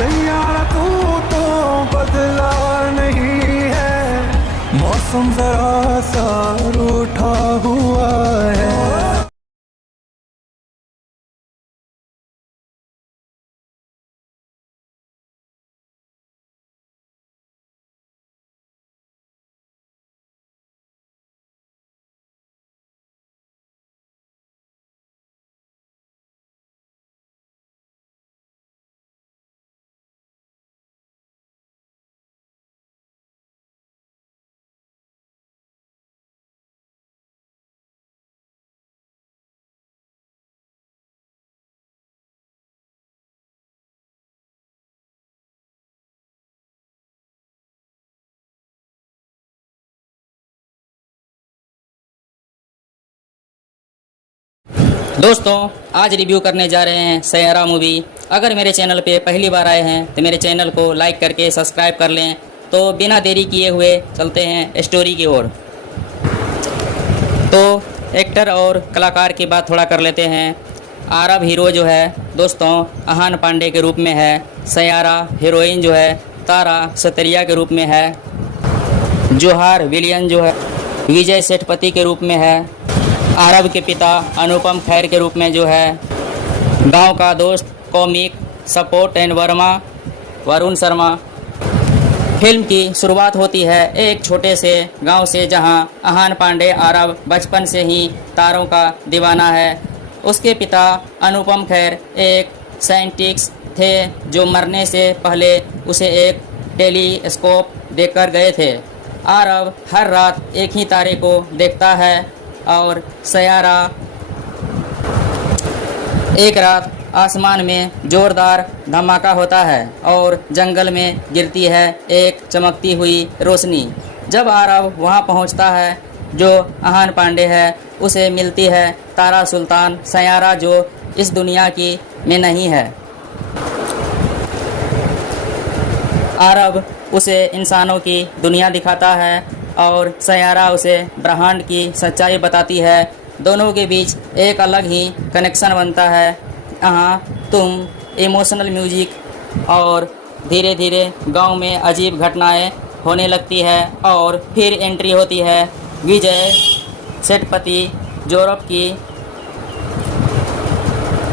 सैयारा तू तो बदला नहीं है, मौसम जरा सा रूठा हुआ है। दोस्तों आज रिव्यू करने जा रहे हैं सैयारा मूवी। अगर मेरे चैनल पे पहली बार आए हैं तो मेरे चैनल को लाइक करके सब्सक्राइब कर लें। तो बिना देरी किए हुए चलते हैं स्टोरी की ओर। तो एक्टर और कलाकार की बात थोड़ा कर लेते हैं। आरब हीरो जो है दोस्तों अहान पांडे के रूप में है। सैयारा हीरोइन जो है तारा सतरिया के रूप में है। जोहार विलियन जो है विजय सेठपति के रूप में है। आरब के पिता अनुपम खैर के रूप में जो है। गांव का दोस्त comic support and Verma Varun Sharma. Film की शुरुआत होती है एक छोटे से गांव से, जहां अहान पांडे आरब बचपन से ही तारों का दीवाना है। उसके पिता अनुपम खैर एक साइंटिस्ट थे जो मरने से पहले उसे एक टेलीस्कोप देकर गए थे। आरब हर रात एक ही तारे को देखता है और सैयारा एक रात आसमान में जोरदार धमाका होता है और जंगल में गिरती है एक चमकती हुई रोशनी। जब आरब वहां पहुंचता है जो अहान पांडे है, उसे मिलती है तारा सुल्तान सैयारा जो इस दुनिया की में नहीं है। आरब उसे इंसानों की दुनिया दिखाता है और सैयारा उसे ब्रह्मांड की सच्चाई बताती है। दोनों के बीच एक अलग ही कनेक्शन बनता है। यहाँ तुम इमोशनल म्यूजिक और धीरे धीरे गांव में अजीब घटनाएं होने लगती है। और फिर एंट्री होती है विजय सेठपति जोरब की,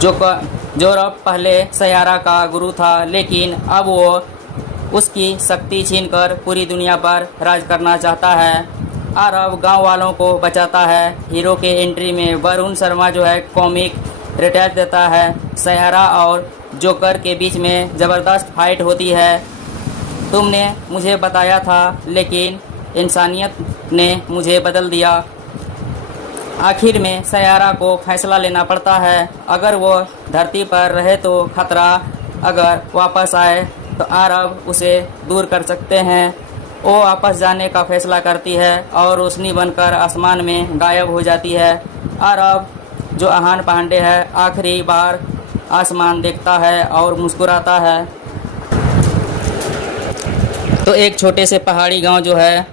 जोरब पहले सैयारा का गुरु था, लेकिन अब वो उसकी शक्ति छीनकर पूरी दुनिया पर राज करना चाहता है। आरब गांव वालों को बचाता है। हीरो के एंट्री में वरुण शर्मा जो है कॉमिक रिटायर देता है। सैयारा और जोकर के बीच में ज़बरदस्त फाइट होती है। तुमने मुझे बताया था लेकिन इंसानियत ने मुझे बदल दिया। आखिर में सैयारा को फैसला लेना पड़ता है। अगर वो धरती पर रहे तो खतरा, अगर वापस आए तो आरब उसे दूर कर सकते हैं। वो वापस जाने का फैसला करती है और रोशनी बनकर आसमान में गायब हो जाती है। आरब जो अहान पांडे है आखिरी बार आसमान देखता है और मुस्कुराता है। तो एक छोटे से पहाड़ी गांव जो है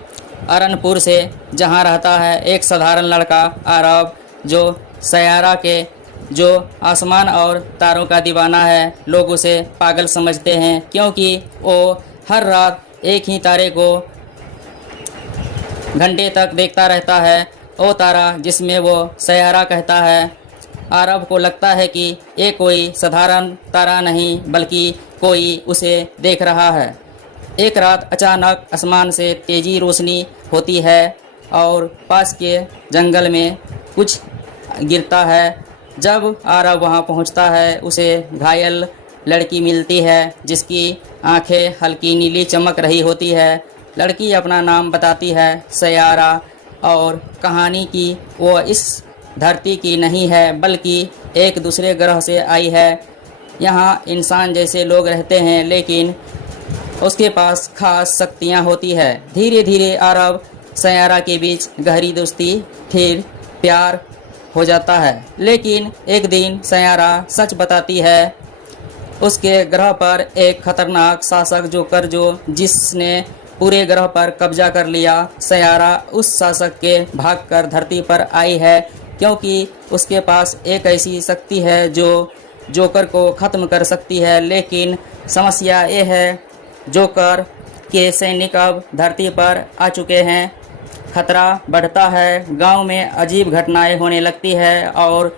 अरनपुर से, जहां रहता है एक साधारण लड़का आरब जो सैयारा के जो आसमान और तारों का दीवाना है। लोग उसे पागल समझते हैं क्योंकि वो हर रात एक ही तारे को घंटे तक देखता रहता है। वो तारा जिसमें वो सैयारा कहता है। आरब को लगता है कि ये कोई साधारण तारा नहीं बल्कि कोई उसे देख रहा है। एक रात अचानक आसमान से तेजी रोशनी होती है और पास के जंगल में कुछ गिरता है। जब आरब वहां पहुंचता है उसे घायल लड़की मिलती है जिसकी आंखें हल्की नीली चमक रही होती है। लड़की अपना नाम बताती है सैयारा और कहानी की वो इस धरती की नहीं है बल्कि एक दूसरे ग्रह से आई है। यहाँ इंसान जैसे लोग रहते हैं लेकिन उसके पास खास शक्तियाँ होती है। धीरे धीरे आरब सैयारा के बीच गहरी दोस्ती फिर प्यार हो जाता है। लेकिन एक दिन सैयारा सच बताती है। उसके ग्रह पर एक खतरनाक शासक जोकर जो जिसने पूरे ग्रह पर कब्जा कर लिया। सैयारा उस शासक के भागकर धरती पर आई है क्योंकि उसके पास एक ऐसी शक्ति है जो जोकर को ख़त्म कर सकती है, लेकिन समस्या ये है जोकर के सैनिक अब धरती पर आ चुके हैं। खतरा बढ़ता है, गांव में अजीब घटनाएं होने लगती है और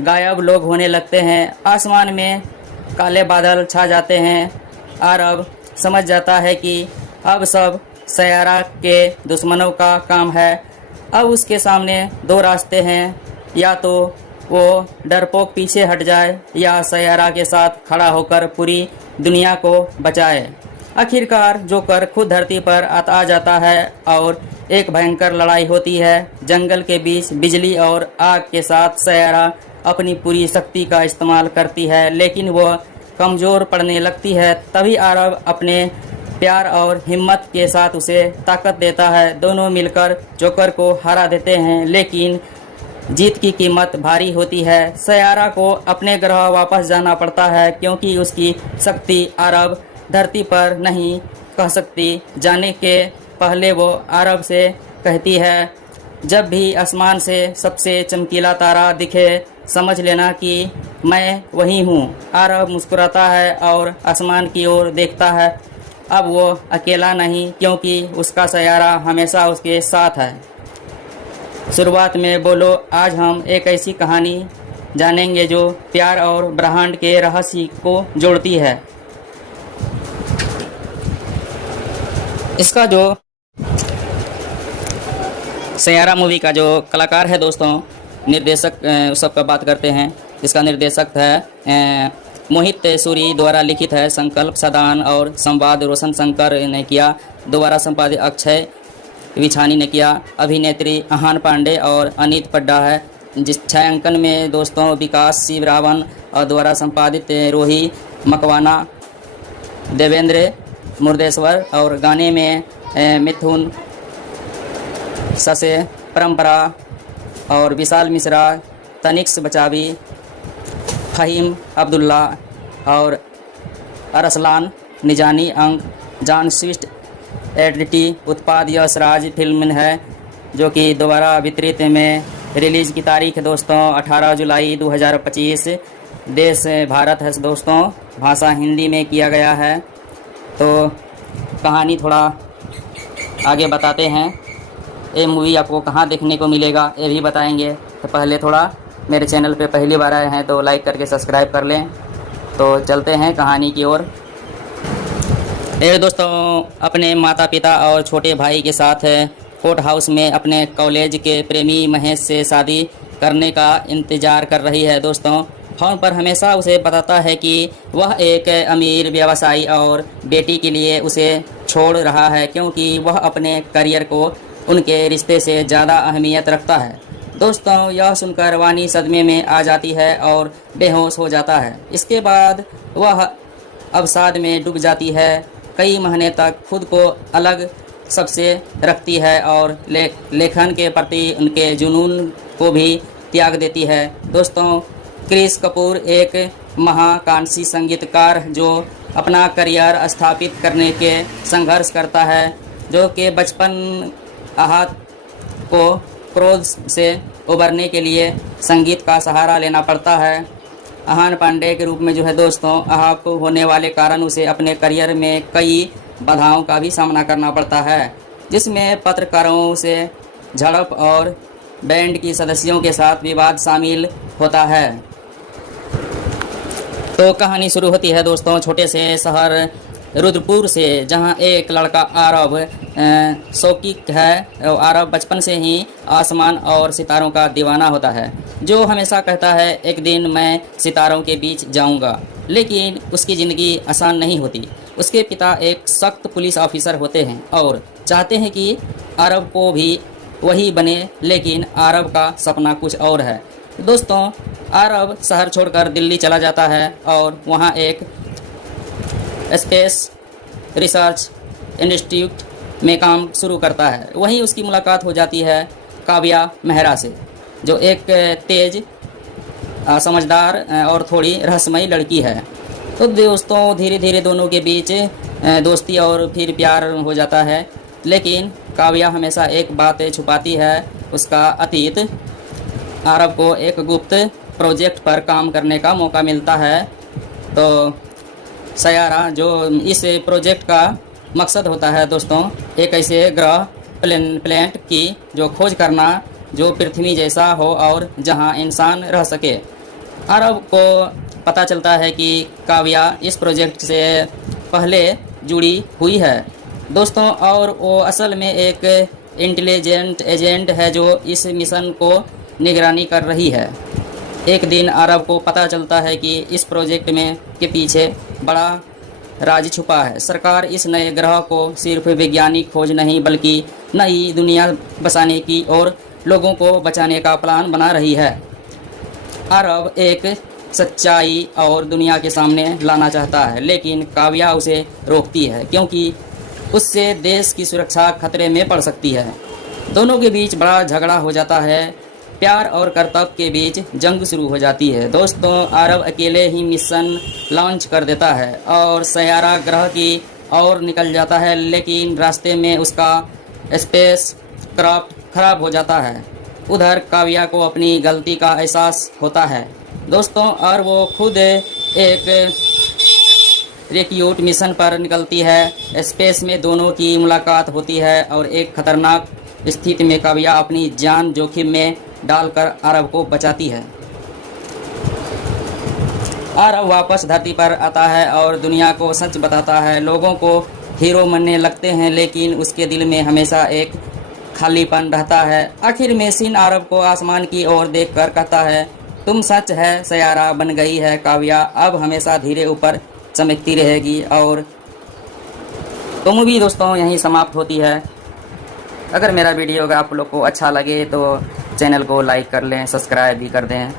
गायब लोग होने लगते हैं। आसमान में काले बादल छा जाते हैं। आरब समझ जाता है कि अब सब सयारा के दुश्मनों का काम है। अब उसके सामने दो रास्ते हैं, या तो वो डरपोक पीछे हट जाए या सयारा के साथ खड़ा होकर पूरी दुनिया को बचाए। आखिरकार जोकर खुद धरती पर आ जाता है और एक भयंकर लड़ाई होती है। जंगल के बीच बिजली और आग के साथ सयारा अपनी पूरी शक्ति का इस्तेमाल करती है, लेकिन वह कमज़ोर पड़ने लगती है। तभी आरब अपने प्यार और हिम्मत के साथ उसे ताकत देता है। दोनों मिलकर जोकर को हरा देते हैं, लेकिन जीत की कीमत भारी होती है। सयारा को अपने ग्रह वापस जाना पड़ता है, क्योंकि उसकी शक्ति आरब धरती पर नहीं कह सकती। जाने के पहले वो आरब से कहती है, जब भी आसमान से सबसे चमकीला तारा दिखे समझ लेना कि मैं वही हूँ। आरब मुस्कुराता है और आसमान की ओर देखता है। अब वो अकेला नहीं, क्योंकि उसका सयारा हमेशा उसके साथ है। शुरुआत में बोलो, आज हम एक ऐसी कहानी जानेंगे जो प्यार और ब्रह्मांड के रहस्य को जोड़ती है। इसका जो सयारा मूवी का जो कलाकार है दोस्तों, निर्देशक सबका बात करते हैं। इसका निर्देशक है मोहित सूरी, द्वारा लिखित है संकल्प सदान और संवाद रोशन शंकर ने किया। दोबारा संपादित अक्षय विछानी ने किया। अभिनेत्री आहान पांडे और अनीत पड्डा है। जिस छायांकन में दोस्तों विकास शिव रावण और द्वारा संपादित रोही मकवाना, देवेंद्र मुर्देश्वर और गाने में मिथुन ससे परंपरा और विशाल मिश्रा, तनिक्स बचावी, फ़हीम अब्दुल्ला और अरसलान निजानी अंक, जान स्विफ्ट एडिटी उत्पाद यश राज फिल्म है, जो कि दोबारा वितरित में रिलीज़ की तारीख है दोस्तों 18 जुलाई 2025। देश भारत है दोस्तों, भाषा हिंदी में किया गया है। तो कहानी थोड़ा आगे बताते हैं। ये मूवी आपको कहाँ देखने को मिलेगा ये भी बताएंगे। तो पहले थोड़ा मेरे चैनल पे पहली बार आए हैं तो लाइक करके सब्सक्राइब कर लें। तो चलते हैं कहानी की ओर। ये दोस्तों अपने माता पिता और छोटे भाई के साथ कोर्ट हाउस में अपने कॉलेज के प्रेमी महेश से शादी करने का इंतज़ार कर रही है दोस्तों। फ़ोन पर हमेशा उसे बताता है कि वह एक अमीर व्यवसायी और बेटी के लिए उसे छोड़ रहा है, क्योंकि वह अपने करियर को उनके रिश्ते से ज़्यादा अहमियत रखता है। दोस्तों यह सुनकर वानी सदमे में आ जाती है और बेहोश हो जाता है। इसके बाद वह अवसाद में डूब जाती है। कई महीने तक खुद को अलग सबसे रखती है और लेखन के प्रति उनके जुनून को भी त्याग देती है। दोस्तों क्रिस कपूर एक महाकांक्षी संगीतकार जो अपना करियर स्थापित करने के संघर्ष करता है, जो कि बचपन आहत को क्रोध से उबरने के लिए संगीत का सहारा लेना पड़ता है। आहान पांडे के रूप में जो है दोस्तों, आहत होने वाले कारण उसे अपने करियर में कई बाधाओं का भी सामना करना पड़ता है, जिसमें पत्रकारों से झड़प और बैंड की सदस्यों के साथ विवाद शामिल होता है। तो कहानी शुरू होती है दोस्तों छोटे से शहर रुद्रपुर से, जहां एक लड़का आरब शौकीक है। आरब बचपन से ही आसमान और सितारों का दीवाना होता है, जो हमेशा कहता है एक दिन मैं सितारों के बीच जाऊंगा। लेकिन उसकी ज़िंदगी आसान नहीं होती। उसके पिता एक सख्त पुलिस ऑफिसर होते हैं और चाहते हैं कि आरब को भी वही बने, लेकिन आरब का सपना कुछ और है। दोस्तों आरब शहर छोड़कर दिल्ली चला जाता है और वहाँ एक स्पेस रिसर्च इंस्टीट्यूट में काम शुरू करता है। वहीं उसकी मुलाकात हो जाती है काव्या मेहरा से, जो एक तेज समझदार और थोड़ी रहस्यमयी लड़की है। तो दोस्तों धीरे धीरे दोनों के बीच दोस्ती और फिर प्यार हो जाता है। लेकिन काव्या हमेशा एक बात छुपाती है, उसका अतीत। आरब को एक गुप्त प्रोजेक्ट पर काम करने का मौका मिलता है। तो सयारा जो इस प्रोजेक्ट का मकसद होता है दोस्तों, एक ऐसे ग्रह प्लेनेट की जो खोज करना जो पृथ्वी जैसा हो और जहां इंसान रह सके। अरब को पता चलता है कि काव्या इस प्रोजेक्ट से पहले जुड़ी हुई है दोस्तों, और वो असल में एक इंटेलिजेंट एजेंट है जो इस मिशन को निगरानी कर रही है। एक दिन अरब को पता चलता है कि इस प्रोजेक्ट में के पीछे बड़ा राज छुपा है। सरकार इस नए ग्रह को सिर्फ वैज्ञानिक खोज नहीं बल्कि नई दुनिया बसाने की और लोगों को बचाने का प्लान बना रही है। अरब एक सच्चाई और दुनिया के सामने लाना चाहता है, लेकिन काव्या उसे रोकती है क्योंकि उससे देश की सुरक्षा खतरे में पड़ सकती है। दोनों के बीच बड़ा झगड़ा हो जाता है, प्यार और कर्तव्य के बीच जंग शुरू हो जाती है दोस्तों। अरब अकेले ही मिशन लॉन्च कर देता है और सयारा ग्रह की ओर निकल जाता है, लेकिन रास्ते में उसका स्पेस क्राफ्ट खराब हो जाता है। उधर काव्या को अपनी गलती का एहसास होता है दोस्तों, और वो खुद एक रिक्रूट मिशन पर निकलती है। स्पेस में दोनों की मुलाकात होती है और एक खतरनाक स्थिति में काव्या अपनी जान जोखिम में डालकर अरब को बचाती है। अरब वापस धरती पर आता है और दुनिया को सच बताता है। लोगों को हीरो मानने लगते हैं, लेकिन उसके दिल में हमेशा एक खालीपन रहता है। आखिर में सीन अरब को आसमान की ओर देखकर कहता है, तुम सच है, सयारा बन गई है काव्या, अब हमेशा धीरे ऊपर चमकती रहेगी। और तो मूवी दोस्तों यहीं समाप्त होती है। अगर मेरा वीडियो अगर आप लोग को अच्छा लगे तो चैनल को लाइक कर लें, सब्सक्राइब भी कर दें।